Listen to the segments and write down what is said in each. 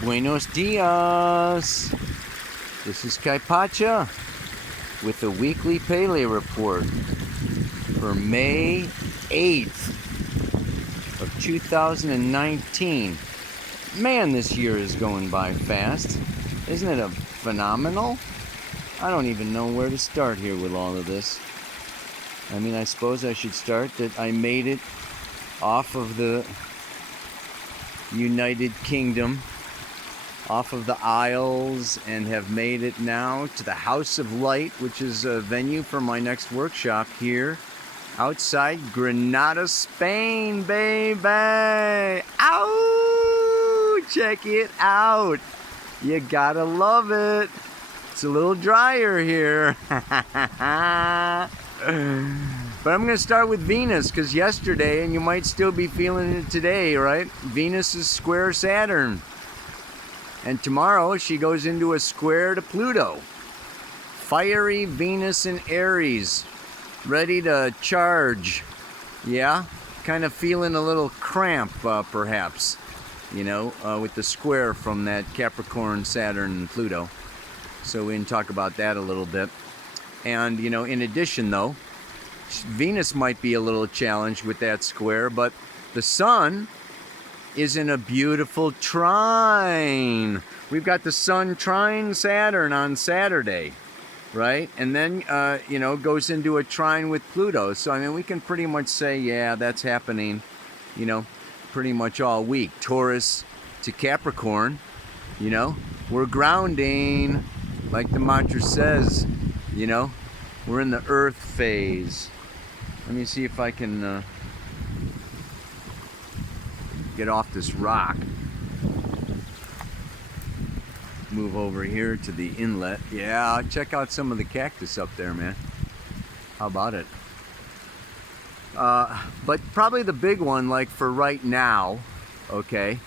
Buenos dias. This is Kaipacha with the weekly Pele report for May 8th of 2019. Man, this year is going by fast. Isn't it phenomenal? I don't even know where to start here with all of this. I mean, I suppose I should start that I made it off of the United Kingdom, off of the Isles, and have made it now to the House of Light, which is a venue for my next workshop here outside Granada, Spain, baby. Ow! Check it out. You gotta love it. It's a little drier here. But I'm going to start with Venus, because yesterday, and you might still be feeling it today, right? Venus is square Saturn. And tomorrow she goes into a square to Pluto. Fiery Venus in Aries, ready to charge. Yeah, kind of feeling a little cramp, perhaps, you know, with the square from that Capricorn, Saturn, and Pluto. So we can talk about that a little bit. And, you know, in addition, though, Venus might be a little challenged with that square, but the Sun is in a beautiful trine. We've got the Sun trine Saturn on Saturday, right? And then, you know, goes into a trine with Pluto. So, I mean, we can pretty much say, yeah, that's happening, you know, pretty much all week. Taurus to Capricorn, you know, we're grounding, like the mantra says, you know, we're in the Earth phase. Let me see if I can get off this rock. Move over here to the inlet. Yeah, check out some of the cactus up there, man. How about it? But probably the big one, like for right now, okay,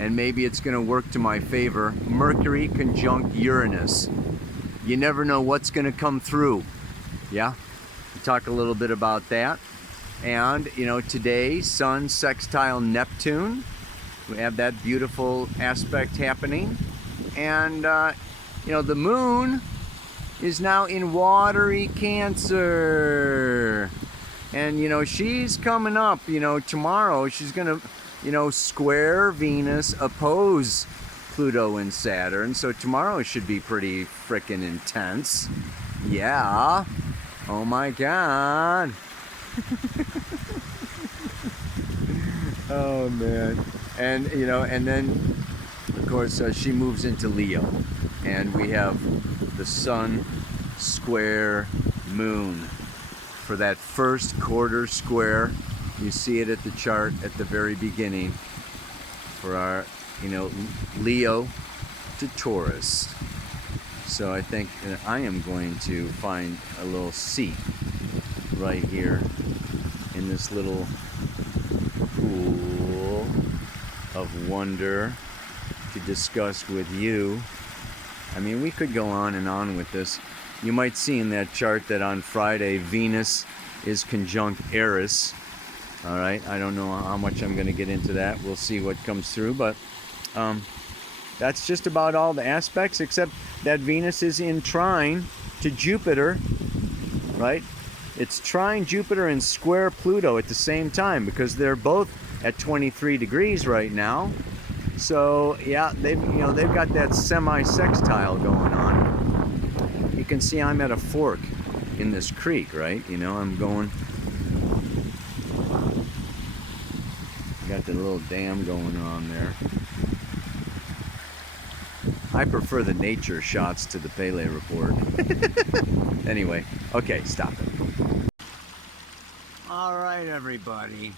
and maybe it's going to work to my favor, Mercury conjunct Uranus. You never know what's going to come through. Yeah, we'll talk a little bit about that. And, you know, today, Sun sextile Neptune. We have that beautiful aspect happening. And, you know, the moon is now in watery Cancer. And, you know, she's coming up, you know, tomorrow. She's going to, you know, square Venus, oppose Pluto and Saturn. So tomorrow should be pretty frickin' intense. Yeah. Oh my God. Oh man. And you know, and then of course she moves into Leo, and we have the Sun square Moon for that first quarter square. You see it at the chart at the very beginning for our, you know, Leo to Taurus. So I think I am going to find a little seat right here in this little pool of wonder to discuss with you. I mean, we could go on and on with this. You might see in that chart that on Friday, Venus is conjunct Eris. All right, I don't know how much I'm going to get into that. We'll see what comes through, but that's just about all the aspects, except that Venus is in trine to Jupiter, right? It's trine Jupiter and square Pluto at the same time, because they're both at 23 degrees right now. So yeah, they've got that semi-sextile going on. You can see I'm at a fork in this creek, right? You know, I'm going. Got the little dam going on there. I prefer the nature shots to the Pele report. Anyway, okay, stop it. All right, everybody.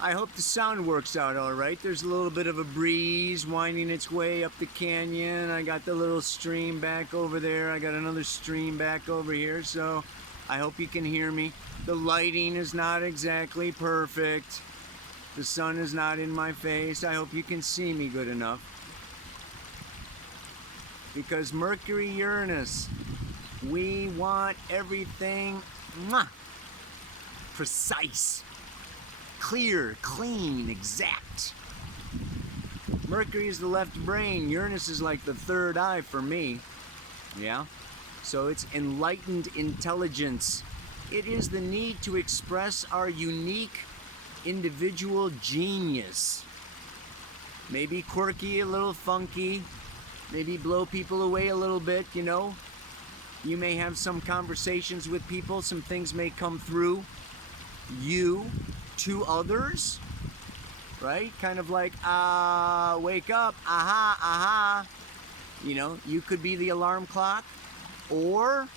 I hope the sound works out all right. There's a little bit of a breeze winding its way up the canyon. I got the little stream back over there. I got another stream back over here, so I hope you can hear me. The lighting is not exactly perfect. The sun is not in my face. I hope you can see me good enough. Because Mercury, Uranus, we want everything precise. clear, clean, exact. Mercury is the left brain. Uranus is like the third eye for me. Yeah? So it's enlightened intelligence. It is the need to express our unique individual genius. Maybe quirky, a little funky. Maybe blow people away a little bit, you know. You may have some conversations with people. Some things may come through you to others. Right? Kind of like, wake up, aha. You know, you could be the alarm clock. Or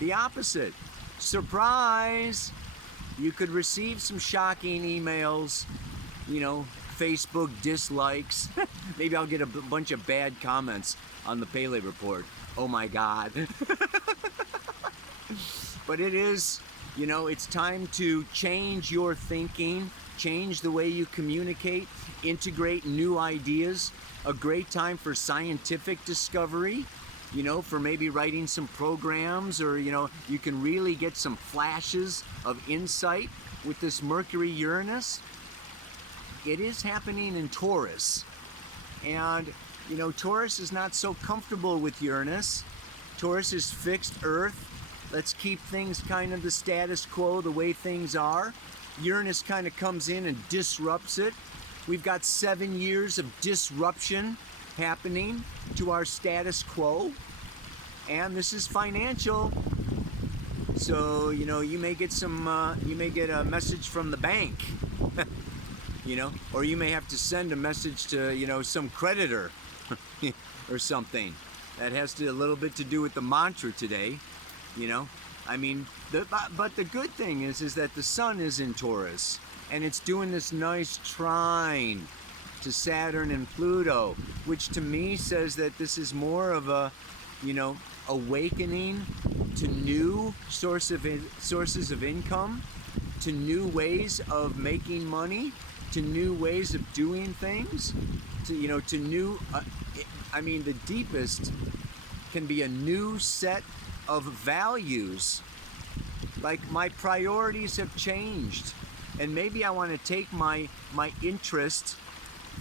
the opposite. Surprise! You could receive some shocking emails, you know, Facebook dislikes. Maybe I'll get a bunch of bad comments on the Pele report. Oh my God. But it is, you know, it's time to change your thinking, change the way you communicate, integrate new ideas. A great time for scientific discovery. You know, for maybe writing some programs, or, you know, you can really get some flashes of insight with this Mercury-Uranus. It is happening in Taurus. And, you know, Taurus is not so comfortable with Uranus. Taurus is fixed Earth. Let's keep things kind of the status quo, the way things are. Uranus kind of comes in and disrupts it. We've got 7 years of disruption happening to our status quo, and this is financial. So, you know, you may get a message from the bank, you know, or you may have to send a message to, you know, some creditor or something. That has a little bit to do with the mantra today, you know. I mean, but the good thing is that the sun is in Taurus, and it's doing this nice trine to Saturn and Pluto, which to me says that this is more of a, you know, awakening to new sources of income, to new ways of making money, to new ways of doing things, to, you know, to new, I mean, the deepest can be a new set of values. Like, my priorities have changed, and maybe I want to take my interest,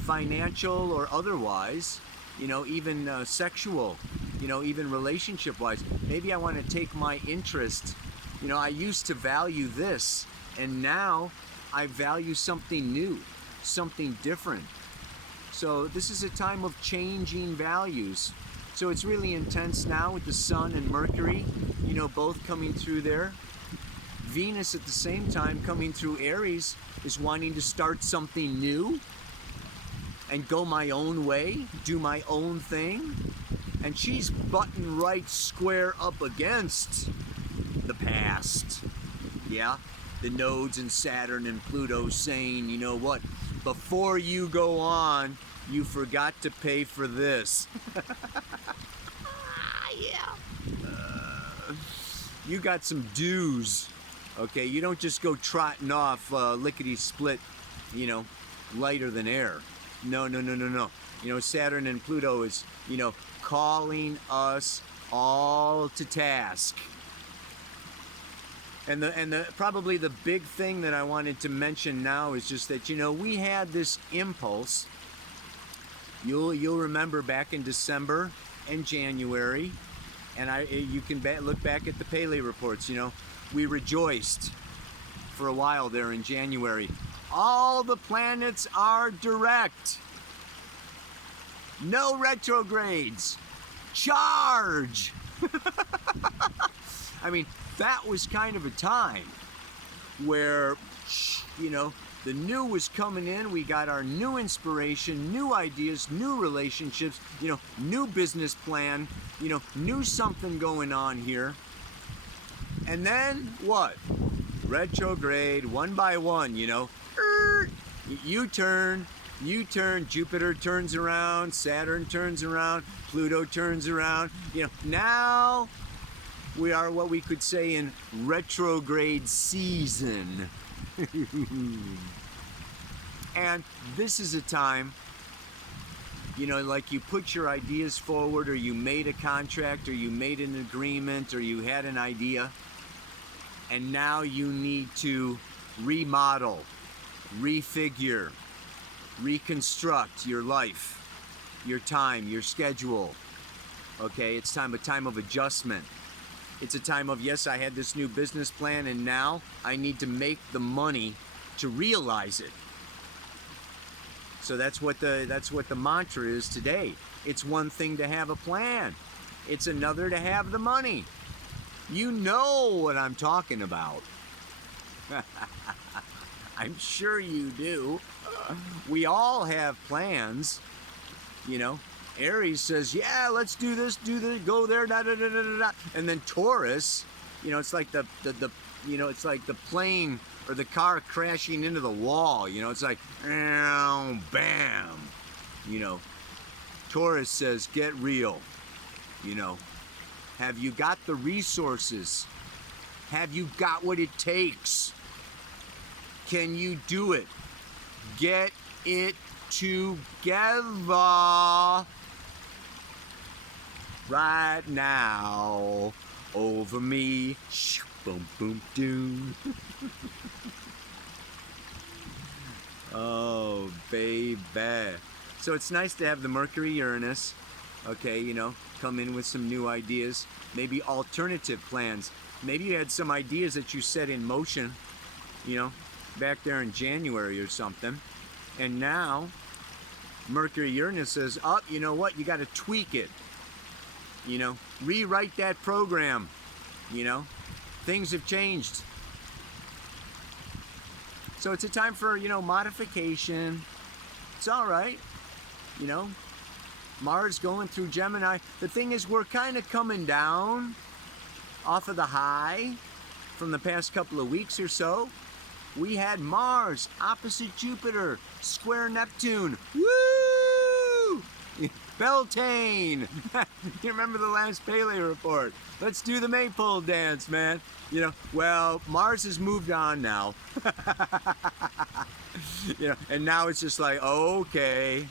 financial or otherwise, you know, even sexual, you know, even relationship-wise. Maybe I want to take my interest. You know, I used to value this, and now I value something new, something different. So this is a time of changing values. So it's really intense now with the Sun and Mercury, you know, both coming through there. Venus at the same time coming through Aries is wanting to start something new and go my own way, do my own thing. And she's butting right square up against the past. Yeah, the nodes and Saturn and Pluto saying, you know what, before you go on, you forgot to pay for this. Yeah. You got some dues. Okay, you don't just go trotting off lickety-split, you know, lighter than air. No. You know, Saturn and Pluto is, you know, calling us all to task. And probably the big thing that I wanted to mention now is just that, you know, we had this impulse. You'll remember back in December and January, and you can look back at the Pele reports. You know, we rejoiced for a while there in January. All the planets are direct. No retrogrades. Charge! I mean, that was kind of a time where, you know, the new was coming in. We got our new inspiration, new ideas, new relationships, you know, new business plan, you know, new something going on here. And then what? Retrograde, one by one, you know. U-turn, Jupiter turns around, Saturn turns around, Pluto turns around. You know, now we are what we could say in retrograde season. And this is a time, you know, like you put your ideas forward, or you made a contract, or you made an agreement, or you had an idea, and now you need to remodel refigure, reconstruct your life, your time, your schedule. Okay, it's a time of adjustment. It's a time of, yes, I had this new business plan and now I need to make the money to realize it. So that's what the mantra is today. It's one thing to have a plan. It's another to have the money. You know what I'm talking about. I'm sure you do. We all have plans, you know. Aries says, yeah, let's do this, go there, da da da da da. And then Taurus, you know, it's like it's like the plane or the car crashing into the wall, you know, it's like, bam, you know. Taurus says, get real, you know. Have you got the resources? Have you got what it takes? Can you do it? Get it together right now over me. Boom, boom, doom. Oh, baby. So it's nice to have the Mercury Uranus, okay, you know, come in with some new ideas, maybe alternative plans. Maybe you had some ideas that you set in motion, you know, back there in January or something. And now Mercury Uranus says, oh, you know what, you got to tweak it. You know, rewrite that program. You know, things have changed. So it's a time for, you know, modification. It's all right. You know, Mars going through Gemini. The thing is, we're kind of coming down off of the high from the past couple of weeks or so. We had Mars opposite Jupiter, square Neptune. Woo! Beltane! You remember the last Pele report? Let's do the maypole dance, man. You know, well, Mars has moved on now. You know, and now it's just like, okay.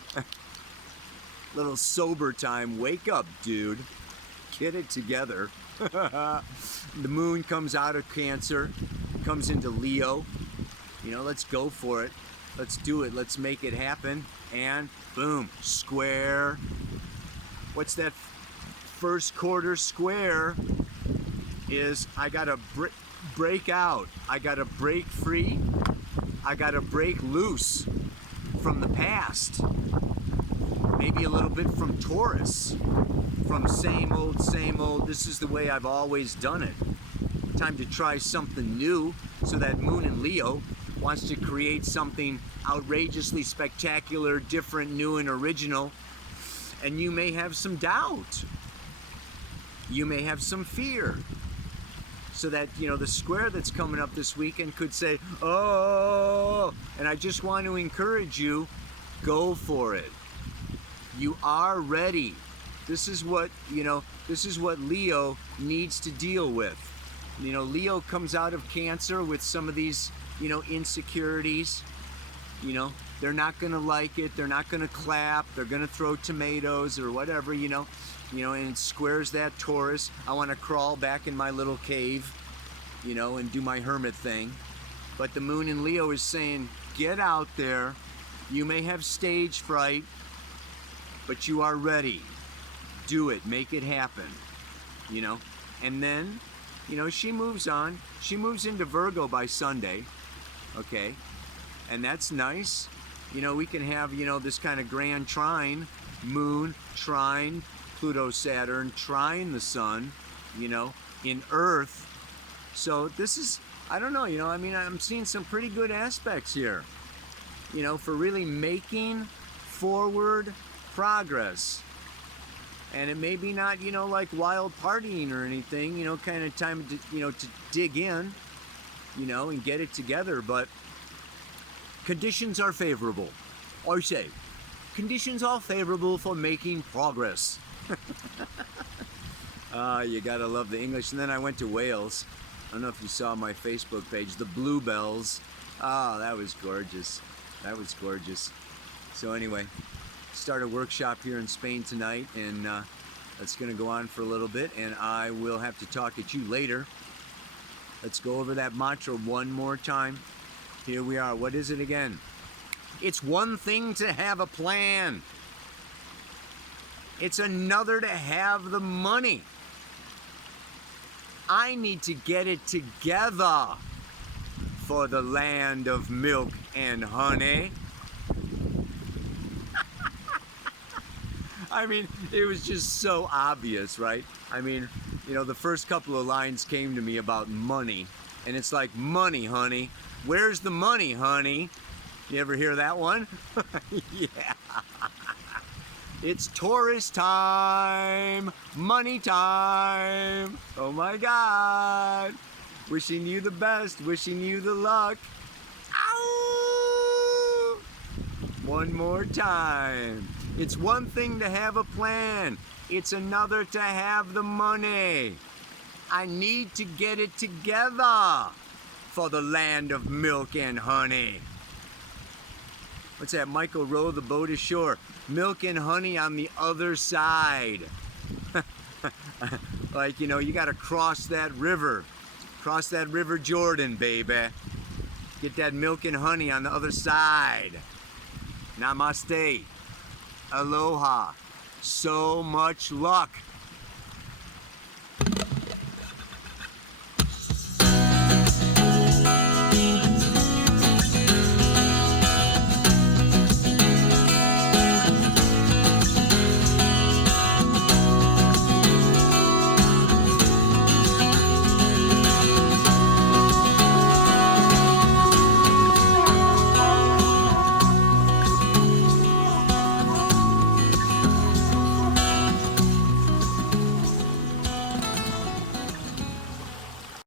Little sober time. Wake up, dude. Get it together. The moon comes out of Cancer, comes into Leo. You know, let's go for it. Let's do it. Let's make it happen. And boom, square. What's that first quarter square? Is I gotta break out. I gotta break free. I gotta break loose from the past. Maybe a little bit from Taurus. From same old, this is the way I've always done it. Time to try something new. So that moon in Leo wants to create something outrageously spectacular, different, new, and original. And you may have some doubt. You may have some fear. So that, you know, the square that's coming up this weekend could say, oh, and I just want to encourage you, go for it. You are ready. This is what, you know, this is what Leo needs to deal with. You know, Leo comes out of Cancer with some of these, you know, insecurities. You know, they're not going to like it. They're not going to clap. They're going to throw tomatoes or whatever, you know, and it squares that Taurus. I want to crawl back in my little cave, you know, and do my hermit thing. But the moon in Leo is saying, get out there. You may have stage fright, but you are ready. Do it. Make it happen, you know. And then, you know, she moves on. She moves into Virgo by Sunday, okay? And that's nice. You know, we can have, you know, this kind of grand trine, moon, trine, Pluto, Saturn, trine the sun, you know, in Earth. So this is, I don't know, you know, I mean, I'm seeing some pretty good aspects here, you know, for really making forward progress. And it may be not, you know, like wild partying or anything, you know, kind of time to, you know, to dig in, you know, and get it together. But conditions are favorable. I say, conditions are favorable for making progress. You gotta love the English. And then I went to Wales. I don't know if you saw my Facebook page, the Bluebells. Oh, that was gorgeous. That was gorgeous. So anyway, start a workshop here in Spain tonight, and that's going to go on for a little bit, and I will have to talk at you later. Let's go over that mantra one more time. Here we are. What is it again? It's one thing to have a plan. It's another to have the money. I need to get it together for the land of milk and honey. I mean, it was just so obvious, right? I mean, you know, the first couple of lines came to me about money, and it's like, money, honey. Where's the money, honey? You ever hear that one? Yeah. It's Taurus time, money time. Oh my God. Wishing you the best, wishing you the luck. Ow! One more time. It's one thing to have a plan. It's another to have the money. I need to get it together for the land of milk and honey. What's that? Michael row the boat ashore. Milk and honey on the other side. Like, you know, you got to cross that river. Cross that river Jordan, baby. Get that milk and honey on the other side. Namaste. Aloha. So much luck.